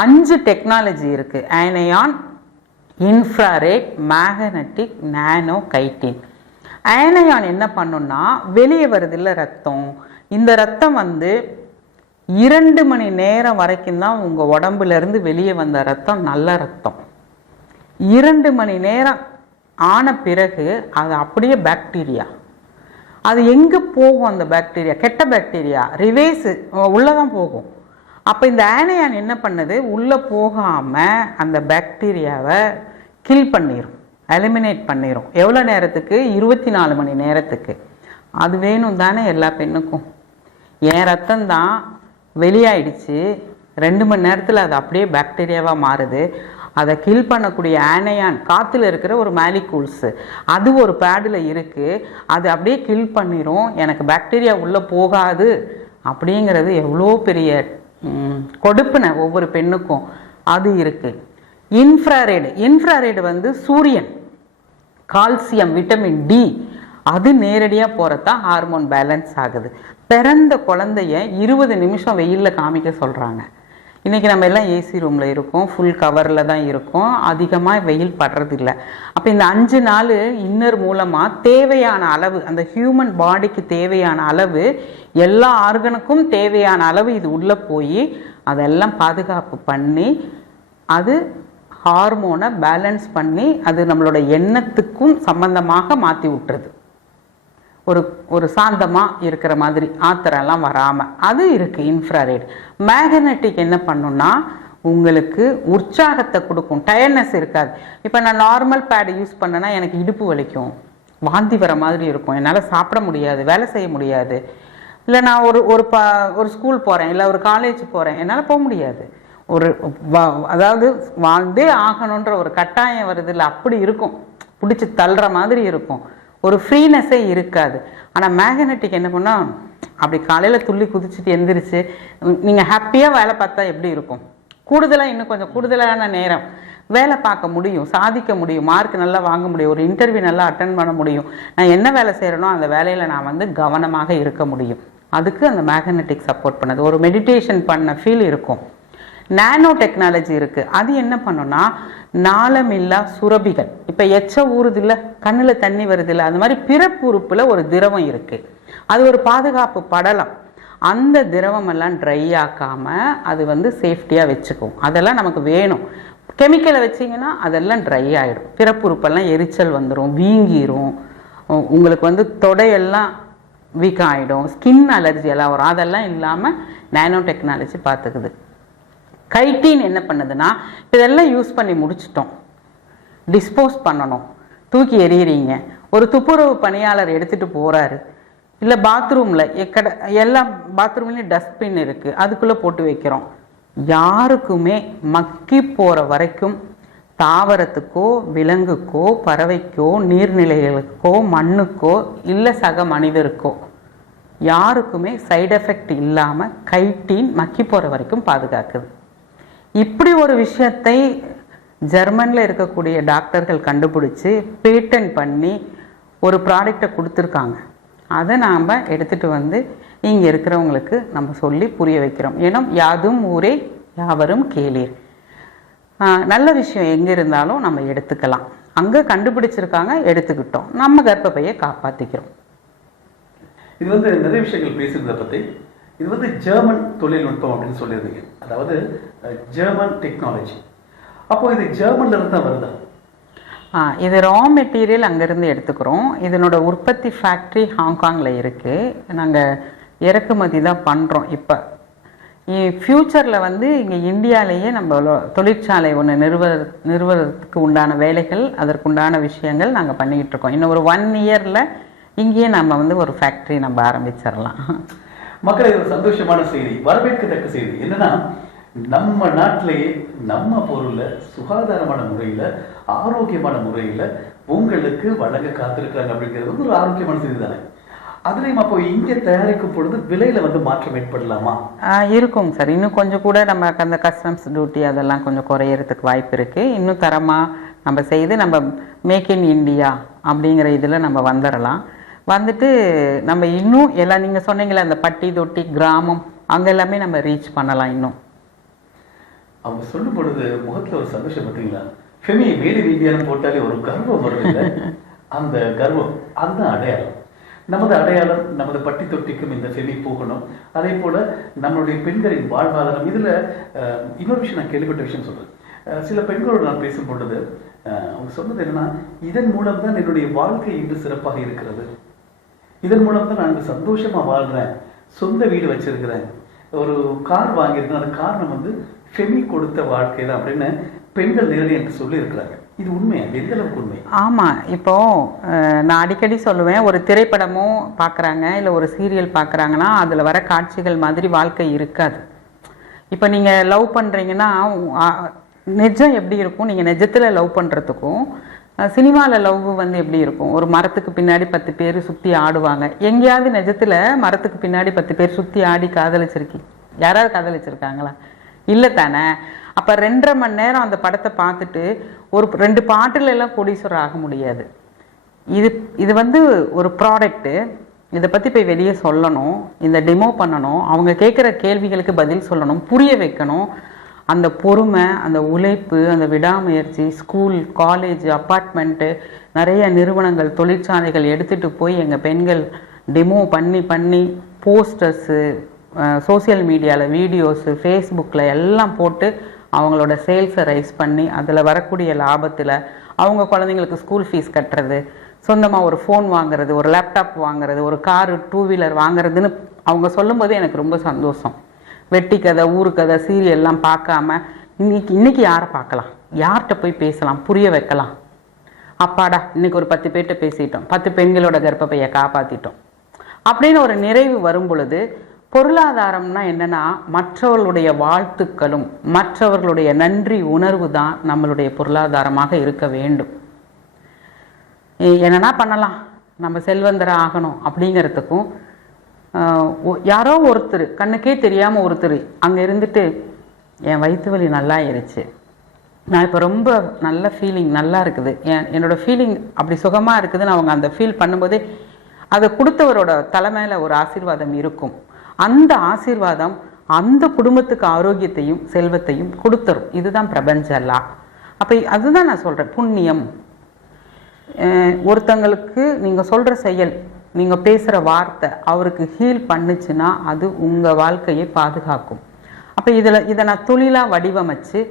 5 டெக்னாலஜி இருக்குது: ஆனையான், இன்ஃப்ராரெட், மேக்னெட்டிக், நானோ, கைட்டின். ஆனையான் என்ன பண்ணுன்னா வெளியே வருது இல்லை ரத்தம், இந்த ரத்தம் வந்து 2 மணி நேரம் வரைக்கும் தான் உங்கள் உடம்புலேருந்து வெளியே வந்த ரத்தம் நல்ல ரத்தம். 2 மணி நேரம் ஆன பிறகு அது அப்படியே பாக்டீரியா, அது எங்கே போகும்? அந்த பாக்டீரியா, கெட்ட பாக்டீரியா ரிவேர்ஸு உள்ளே தான் போகும். அப்போ இந்த ஆனையான் என்ன பண்ணுது? உள்ளே போகாமல் அந்த பாக்டீரியாவை கில் பண்ணிடும், எலிமினேட் பண்ணிடும். எவ்வளோ நேரத்துக்கு? 24 மணி நேரத்துக்கு. அது வேணும் தானே எல்லா பெண்ணுக்கும். என் ரத்தம்தான் வெளியாயிடுச்சு, 2 மணி நேரத்தில் அது அப்படியே பாக்டீரியாவாக மாறுது. அதை கில் பண்ணக்கூடிய ஆனையான், காற்றுல இருக்கிற ஒரு மாலிகூல்ஸு, அது ஒரு பேடில் இருக்குது, அது அப்படியே கில் பண்ணிடும். எனக்கு பாக்டீரியா உள்ளே போகாது அப்படிங்கிறது எவ்வளோ பெரிய கொடுப்புன ஒவ்வொரு பெண்ணுக்கும் அது இருக்குது. இன்ஃப்ராரெட் வந்து சூரியன், கால்சியம், விட்டமின் டி, அது நேரடியாக போகிறதான் ஹார்மோன் பேலன்ஸ் ஆகுது. பிறந்த குழந்தைய 20 நிமிஷம் வெயிலில் காமிக்க சொல்கிறாங்க. இன்றைக்கி நம்ம எல்லாம் ஏசி ரூமில் இருக்கோம், ஃபுல் கவரில் தான் இருக்கோம், அதிகமாக வெயில் படுறதில்லை. அப்போ இந்த 5 நாள் இன்னர் மூலமாக தேவையான அளவு, அந்த ஹியூமன் பாடிக்கு தேவையான அளவு, எல்லா ஆர்கனுக்கும் தேவையான அளவு இது உள்ளே போய் அதெல்லாம் பாதுகாப்பு பண்ணி அது ஹார்மோனை பேலன்ஸ் பண்ணி அது நம்மளோட எண்ணத்துக்கும் சம்பந்தமாக மாற்றி விட்டுறது. ஒரு சாந்தமாக இருக்கிற மாதிரி ஆத்திரம்லாம் வராமல் அது இருக்குது. இன்ஃப்ராரெட் மேக்னெட்டிக் என்ன பண்ணுன்னா உங்களுக்கு உற்சாகத்தை கொடுக்கும், டயர்ட்னஸ் இருக்காது. இப்போ நான் நார்மல் பேட் யூஸ் பண்ணேன்னா எனக்கு இடுப்பு வலிக்கும், வாந்தி வர மாதிரி இருக்கும், என்னால் சாப்பிட முடியாது, வேலை செய்ய முடியாது. இல்லை நான் ஒரு ஸ்கூல் போகிறேன், இல்லை ஒரு காலேஜ் போகிறேன், என்னால் போக முடியாது. அதாவது வாழ்ந்தே ஆகணுன்ற ஒரு கட்டாயம் வருது இல்லை, அப்படி இருக்கும், பிடிச்சி தள்ளுற மாதிரி இருக்கும், ஒரு ஃப்ரீனஸே இருக்காது. ஆனால் மேக்னெட்டிக் என்ன பண்ணால் அப்படி காலையில் துள்ளி குதிச்சுட்டு எந்திரிச்சு நீங்கள் ஹாப்பியாக வேலை பார்த்தா எப்படி இருக்கும்? கூடுதலாக இன்னும் கொஞ்சம் கூடுதலான நேரம் வேலை பார்க்க முடியும், சாதிக்க முடியும், மார்க் நல்லா வாங்க முடியும், ஒரு இன்டர்வியூ நல்லா அட்டன் பண்ண முடியும். நான் என்ன வேலை செய்கிறேனோ அந்த வேலையில் நான் கவனமாக இருக்க முடியும். அதுக்கு அந்த மேக்னெட்டிக் சப்போர்ட் பண்ணது. ஒரு மெடிடேஷன் பண்ண ஃபீல் இருக்கும். நானோ டெக்னாலஜி இருக்குது. அது என்ன பண்ணுன்னா நாளமில்லா சுரபிகள், இப்போ ஊறுதில்லை, கண்ணில் தண்ணி வருதில்லை, அது மாதிரி பிறப்புறுப்பில் ஒரு திரவம் இருக்குது. அது ஒரு பாதுகாப்பு படலம். அந்த திரவமெல்லாம் ட்ரை ஆக்காமல் அது சேஃப்டியாக வச்சுக்கும். அதெல்லாம் நமக்கு வேணும். கெமிக்கலை வச்சிங்கன்னா அதெல்லாம் ட்ரை ஆகிடும், பிறப்புறுப்பெல்லாம் எரிச்சல் வந்துடும், வீங்கிரும், உங்களுக்கு தொடையெல்லாம் வீக் ஆகிடும், ஸ்கின் அலர்ஜி எல்லாம் வரும். அதெல்லாம் இல்லாமல் நானோ டெக்னாலஜி பார்த்துக்குது. கைட்டின் என்ன பண்ணுதுன்னா இதெல்லாம் யூஸ் பண்ணி முடிச்சிட்டோம், டிஸ்போஸ் பண்ணணும், தூக்கி எறிகிறீங்க. ஒரு துப்புரவு பணியாளர் எடுத்துகிட்டு போகிறாரு, இல்லை பாத்ரூமில் எல்லா பாத்ரூம்லேயும் டஸ்ட்பின் இருக்குது, அதுக்குள்ளே போட்டு வைக்கிறோம். யாருக்குமே மக்கி போகிற வரைக்கும் தாவரத்துக்கோ விலங்குக்கோ பறவைக்கோ நீர்நிலைகளுக்கோ மண்ணுக்கோ இல்லை சக மனிதருக்கோ யாருக்குமே சைடு எஃபெக்ட் இல்லாமல் கைட்டின் மக்கி போகிற வரைக்கும் பாதுகாக்குது. இப்படி ஒரு விஷயத்தை ஜெர்மனில் இருக்கக்கூடிய டாக்டர்கள் கண்டுபிடிச்சி பேட்டன் பண்ணி ஒரு ப்ராடக்டை கொடுத்துருக்காங்க. அதை நாம் எடுத்துகிட்டு இங்கே இருக்கிறவங்களுக்கு நம்ம சொல்லி புரிய வைக்கிறோம். ஏன்னா யாதும் ஊரே யாவரும் கேளீர். நல்ல விஷயம் எங்கே இருந்தாலும் நம்ம எடுத்துக்கலாம். அங்கே கண்டுபிடிச்சிருக்காங்க, எடுத்துக்கிட்டோம், நம்ம கர்ப்பப்பையை காப்பாற்றிக்கிறோம். இது நிறைய விஷயங்கள் பேசுகிறத பற்றி இது ஜெர்மன் தொழில்நுட்பம் அப்படின்னு சொல்லியிருந்தீங்க. அதாவது ஜெர்மன் டெக்னாலஜி. அப்போ இது ஜெர்மன்ல இருந்து தான் வருதா? இது ரா மெட்டீரியல் அங்கேருந்து எடுத்துக்கிறோம். இதனோட உற்பத்தி ஃபேக்ட்ரி ஹாங்காங்கில் இருக்குது. நாங்கள் இறக்குமதி தான் பண்ணுறோம். இப்போ ஃப்யூச்சரில் இங்கே இந்தியாவிலேயே நம்ம தொழிற்சாலை ஒன்று நிறுவனத்துக்கு உண்டான வேலைகள், அதற்குண்டான விஷயங்கள் நாங்கள் பண்ணிக்கிட்டு இருக்கோம். இன்னும் ஒரு 1 இயரில் இங்கேயே நம்ம ஒரு ஃபேக்ட்ரி நம்ம ஆரம்பிச்சிடலாம். மக்களை ஒரு சந்தோஷமான செய்தி, வரவேற்கத்தக்க செய்தி என்னன்னா, நம்ம நாட்டிலேயே நம்ம பொருளை சுகாதாரமான முறையில் ஆரோக்கியமான முறையில் உங்களுக்கு வழங்க காத்திருக்கிறாங்க அப்படிங்கிறது ஒரு ஆரோக்கியமான செய்தி தானே. அதுலேயும் அப்போ இங்கே தயாரிக்கும் பொழுது விலையில் மாற்றம் ஏற்படலாமா? இருக்குங்க சார். இன்னும் கொஞ்சம் கூட நம்ம அந்த கஸ்டம்ஸ் டியூட்டி அதெல்லாம் கொஞ்சம் குறையறதுக்கு வாய்ப்பு இருக்குது. இன்னும் தரமாக நம்ம செய்து நம்ம மேக் இன் இண்டியா அப்படிங்கிற இதில் நம்ம வந்துடலாம். நம்ம இன்னும் எல்லாம் நீங்கள் சொன்னீங்களே அந்த பட்டி தொட்டி கிராமம் அங்கே எல்லாமே நம்ம ரீச் பண்ணலாம். இன்னும் அவங்க சொல்லும் பொழுது முகத்தில் ஒரு சந்தோஷம் பார்த்தீங்களா? ஃபெமி மேட் இன் இந்தியான்னு போட்டாலே ஒரு கர்வம் வருது. அந்த கர்வம் அதுதான் அடையாளம், நமது அடையாளம். நமது பட்டி தொட்டிக்கும் இந்த ஃபெமி போகணும். அதே போல நம்மளுடைய பெண்களின் வாழ்வாதாரம். இதில் இன்னொரு விஷயம் நான் கேள்விப்பட்ட விஷயம் சொல்கிறேன். சில பெண்களோடு நான் பேசும் பொழுது அவங்க சொன்னது என்னன்னா, இதன் மூலம் தான் என்னுடைய வாழ்க்கை இன்று சிறப்பாக இருக்கிறது, இதன் மூலம் தான் நான் சந்தோஷமா வாழ்றேன், சொந்த வீடு வச்சிருக்கிறேன், ஒரு கார் வாங்கியிருக்கேன், அது காரணம் ஃபெமி கொடுத்த வாழ்க்கை தான் அப்படின்னு பெண்கள் நேரடி என்று சொல்லி இருக்கிறாங்க. இது உண்மையா? எந்த அளவுக்கு உண்மை? ஆமாம். இப்போ நான் அடிக்கடி சொல்லுவேன், ஒரு திரைப்படமோ பார்க்குறாங்க இல்லை ஒரு சீரியல் பார்க்குறாங்கன்னா அதில் வர காட்சிகள் மாதிரி வாழ்க்கை இருக்காது. இப்போ நீங்கள் லவ் பண்ணுறீங்கன்னா நிஜம் எப்படி இருக்கும், நீங்கள் நிஜத்தில் லவ் பண்ணுறதுக்கும் சினிமாவில் லவ் எப்படி இருக்கும்? ஒரு மரத்துக்கு பின்னாடி 10 பேர் சுற்றி ஆடுவாங்க. எங்கேயாவது நிஜத்தில் மரத்துக்கு பின்னாடி 10 பேர் சுற்றி ஆடி காதலிச்சிருக்கி யாராவது காதலிச்சிருக்காங்களா? இல்லை தானே. அப்போ 2.5 மணி நேரம் அந்த படத்தை பார்த்துட்டு ஒரு 2 பாட்டுல எல்லாம் கோடீஸ்வரர் ஆக முடியாது. இது இது வந்து ஒரு ப்ராடக்ட்டு, இதை பற்றி போய் வெளியே சொல்லணும், இந்த டெமோ பண்ணணும், அவங்க கேட்குற கேள்விகளுக்கு பதில் சொல்லணும், புரிய வைக்கணும். அந்த பொறுமை, அந்த உழைப்பு, அந்த விடாமுயற்சி, ஸ்கூல், காலேஜ், அப்பார்ட்மெண்ட்டு, நிறைய நிறுவனங்கள், தொழிற்சாலைகள் எடுத்துகிட்டு போய் எங்கள் பெண்கள் டெமோ பண்ணி பண்ணி போஸ்டர்ஸு, சோசியல் மீடியாவில் வீடியோஸு, ஃபேஸ்புக்கில் எல்லாம் போட்டு அவங்களோட சேல்ஸை ரைஸ் பண்ணி அதில் வரக்கூடிய லாபத்தில் அவங்க குழந்தைங்களுக்கு ஸ்கூல் ஃபீஸ் கட்டுறது, சொந்தமாக ஒரு ஃபோன் வாங்குறது, ஒரு லேப்டாப் வாங்குறது, ஒரு காரு, 2 வீலர் வாங்குறதுன்னு அவங்க சொல்லும்போது எனக்கு ரொம்ப சந்தோஷம். வெட்டி கதை, ஊரு கதை, சீரியல்லாம் பார்க்காம இன்னைக்கு யாரை பார்க்கலாம், யார்கிட்ட போய் பேசலாம், புரிய வைக்கலாம். அப்பாடா இன்னைக்கு ஒரு 10 பேர்கிட்ட பேசிட்டோம், 10 பெண்களோட கர்ப்பப்பையை காப்பாற்றிட்டோம் அப்படின்னு ஒரு நிறைவு வரும் பொழுது, பொருளாதாரம்னா என்னன்னா மற்றவர்களுடைய வாழ்த்துக்களும் மற்றவர்களுடைய நன்றி உணர்வு தான் நம்மளுடைய பொருளாதாரமாக இருக்க வேண்டும். என்னன்னா பண்ணலாம், நம்ம செல்வந்தர ஆகணும் அப்படிங்கிறதுக்கும், யாரோ ஒருத்தர் கண்ணுக்கே தெரியாமல் ஒருத்தர் அங்கே இருந்துட்டு என் வயிற்று வலி நல்லா ஆயிடுச்சு, நான் இப்போ ரொம்ப நல்ல ஃபீலிங் நல்லா இருக்குது, என்னோட ஃபீலிங் அப்படி சுகமாக இருக்குதுன்னு அவங்க அந்த ஃபீல் பண்ணும்போதே அதை கொடுத்தவரோட தலைமையில ஒரு ஆசீர்வாதம் இருக்கும். அந்த ஆசீர்வாதம் அந்த குடும்பத்துக்கு ஆரோக்கியத்தையும் செல்வத்தையும் கொடுத்துரும். இதுதான் பிரபஞ்சல்லா. அப்போ அதுதான் நான் சொல்கிறேன், புண்ணியம். ஒருத்தங்களுக்கு நீங்கள் சொல்கிற செயல், நீங்கள் பேசுகிற வார்த்தை அவருக்கு ஹீல் பண்ணுச்சுன்னா அது உங்கள் வாழ்க்கையை பாதுகாக்கும். அப்போ இதை நான் தொழிலாக வடிவமைச்சு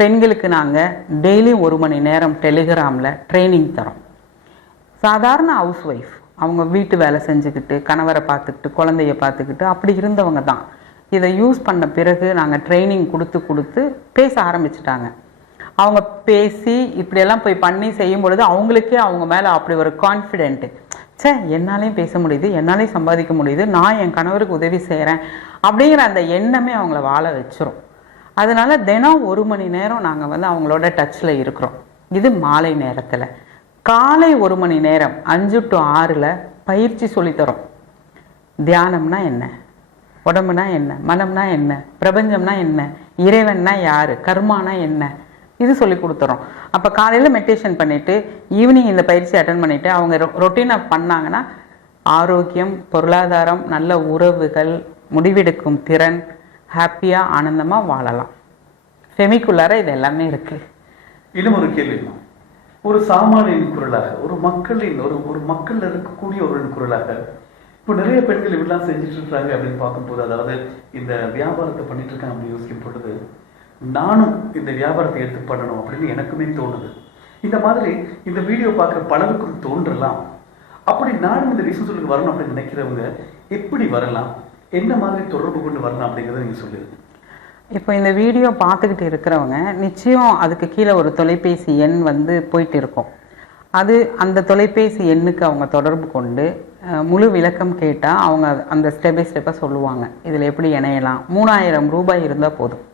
பெண்களுக்கு நாங்கள் டெய்லியும் 1 மணி நேரம் டெலிகிராமில் ட்ரைனிங் தரோம். சாதாரண ஹவுஸ் ஒய்ஃப், அவங்க வீட்டு வேலை செஞ்சுக்கிட்டு கணவரை பார்த்துக்கிட்டு குழந்தைய பார்த்துக்கிட்டு அப்படி இருந்தவங்க தான் இதை யூஸ் பண்ண பிறகு நாங்கள் ட்ரைனிங் கொடுத்து பேச ஆரம்பிச்சிட்டாங்க. அவங்க பேசி இப்படியெல்லாம் போய் பண்ணி செய்யும் பொழுது அவங்களுக்கே அவங்க மேலே அப்படி ஒரு கான்ஃபிடென்ட்டு, என்னாலையும் பேச முடியுது, என்னாலையும் சம்பாதிக்க முடியுது, நான் என் கணவருக்கு உதவி செய்கிறேன் அப்படிங்கிற அந்த எண்ணமே அவங்கள வாழ வச்சிரும். அதனால தினம் 1 மணி நேரம் நாங்கள் வந்து அவங்களோட டச்சில் இருக்கிறோம். இது மாலை நேரத்தில். காலை 1 மணி நேரம் 5 to 6 பயிற்சி சொல்லித்தரோம். தியானம்னா என்ன, உடம்புனா என்ன, மனம்னா என்ன, பிரபஞ்சம்னா என்ன, இறைவன்னா யாரு, கர்மானா என்ன, இது சொல்லி கொடுத்துறோம். அப்போ காலையில் மெடிடேஷன் பண்ணிவிட்டு ஈவினிங் இந்த பயிற்சி அட்டன் பண்ணிவிட்டு அவங்க ரொட்டீனாக பண்ணாங்கன்னா ஆரோக்கியம், பொருளாதாரம், நல்ல உறவுகள், முடிவெடுக்கும் திறன், ஹாப்பியாக ஆனந்தமாக வாழலாம். ஃபெமிக்குள்ளார இது எல்லாமே இருக்குது. இன்னும் ஒரு கேள்வி, ஒரு சாமானியின் குரலாக, ஒரு மக்களின் ஒரு மக்கள் இருக்கக்கூடிய ஒரு குரலாக, இப்போ நிறைய பெண்கள் இப்படிலாம் செஞ்சுட்டு இருக்காங்க அப்படின்னு பார்க்கும்போது, அதாவது இந்த வியாபாரத்தை பண்ணிட்டு இருக்காங்க அப்படின்னு யோசிக்கும் பொழுது நானும் இந்த வியாபாரத்தை எடுத்து பண்ணணும் அப்படின்னு எனக்குமே தோணுது. இந்த மாதிரி இந்த வீடியோ பார்க்குற பலருக்கும் தோன்றலாம். அப்படி நானும் இந்த ரிசல்ட்டுக்கு வரணும் அப்படின்னு நினைக்கிறவங்க எப்படி வரலாம், என்ன மாதிரி தொடர்பு கொண்டு வரலாம் அப்படிங்கிறத நீங்கள் சொல்லிடுங்க. இப்போ இந்த வீடியோ பார்த்துக்கிட்டு இருக்கிறவங்க நிச்சயம் அதுக்கு கீழே ஒரு தொலைபேசி எண் வந்து போயிட்டு இருக்கும். அது அந்த தொலைபேசி எண்ணுக்கு அவங்க தொடர்பு கொண்டு முழு விளக்கம் கேட்டால் அவங்க அந்த ஸ்டெப் பை ஸ்டெப்பாக சொல்லுவாங்க. இதில் எப்படி இணையலாம். 3000 ரூபாய் இருந்தால் போதும்.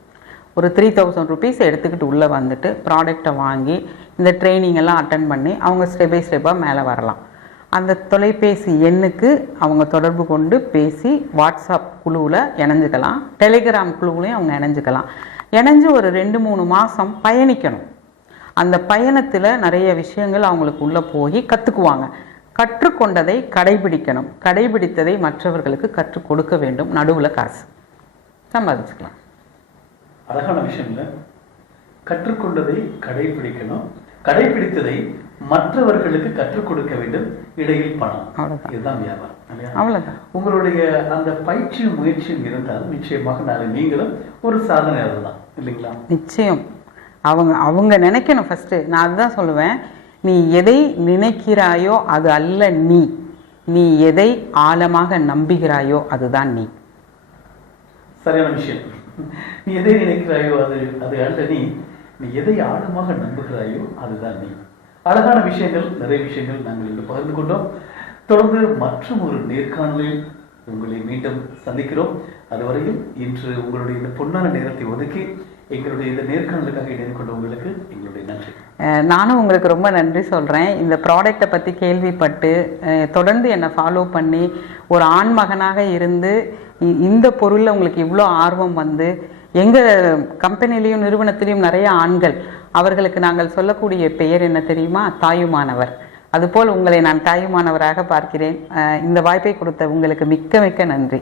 ஒரு 3000 rupees எடுத்துக்கிட்டு உள்ளே வந்துட்டு ப்ராடக்டை வாங்கி இந்த ட்ரைனிங் எல்லாம் அட்டன் பண்ணி அவங்க ஸ்டெப் பை ஸ்டெப்பாக மேலே வரலாம். அந்த தொலைபேசி எண்ணுக்கு அவங்க தொடர்பு கொண்டு பேசி வாட்ஸ்அப் குழுவில் இணைஞ்சிக்கலாம், டெலிகிராம் குழுவிலையும் அவங்க இணைஞ்சிக்கலாம். இணைஞ்சு ஒரு 2-3 மாதம் பயணிக்கணும். அந்த பயணத்தில் நிறைய விஷயங்கள் அவங்களுக்கு உள்ளே போய் கற்றுக்குவாங்க. கற்றுக்கொண்டதை கடைபிடிக்கணும், கடைபிடித்ததை மற்றவர்களுக்கு கற்றுக் கொடுக்க வேண்டும். நடுவில் காசு சம்பாதிச்சுக்கலாம். அழகான விஷயம் இல்லை, கற்றுக்கொண்டதை கடைபிடிக்கணும், கடைபிடித்ததை மற்றவர்களுக்கு கற்றுக் கொடுக்க வேண்டும், இடையில் பணம். இதுதான் வியாபாரம். அவ்வளவுதான். உங்களுடைய அந்த பயிற்சியும் முயற்சியும் இருந்தால் நிச்சயமாக நாளை நீங்களும் ஒரு சாதனையாளர் தான், இல்லைங்களா? நிச்சயம். அவங்க நினைக்கணும் ஃபர்ஸ்ட். நான் அதுதான் சொல்லுவேன், நீ எதை நினைக்கிறாயோ அது அல்ல நீ எதை ஆழமாக நம்புகிறாயோ அதுதான் நீ. சரியான விஷயம். நீ எதை நினைக்கிறாயோ அது அல்ல நீ எதை ஆழமாக நம்புகிறாயோ அதுதான் நீ. அழகான விஷயங்கள், நிறைய விஷயங்கள் நாங்கள் இன்று பகிர்ந்து கொண்டோம். தொடர்ந்து மற்றும் ஒரு நேர்காணலில் உங்களை மீண்டும் சந்திக்கிறோம். அதுவரையில் இன்று உங்களுடைய இந்த பொன்னான நேரத்தை ஒதுக்கி எங்களுடைய இந்த நேர்காணலுக்காக இணைந்து கொண்ட உங்களுக்கு எங்களுடைய நன்றி. நானும் உங்களுக்கு ரொம்ப நன்றி சொல்கிறேன். இந்த ப்ராடக்டை பற்றி கேள்விப்பட்டு தொடர்ந்து என்னை ஃபாலோ பண்ணி ஒரு ஆண் மகனாக இருந்து இந்த பொருளில் உங்களுக்கு இவ்வளோ ஆர்வம் வந்து, எங்கள் கம்பெனிலையும் நிறுவனத்திலையும் நிறைய ஆண்கள், அவர்களுக்கு நாங்கள் சொல்லக்கூடிய பெயர் என்ன தெரியுமா? தாயுமானவர். அதுபோல் உங்களை நான் தாயுமானவராக பார்க்கிறேன். இந்த வாய்ப்பை கொடுத்த உங்களுக்கு மிக்க மிக்க நன்றி.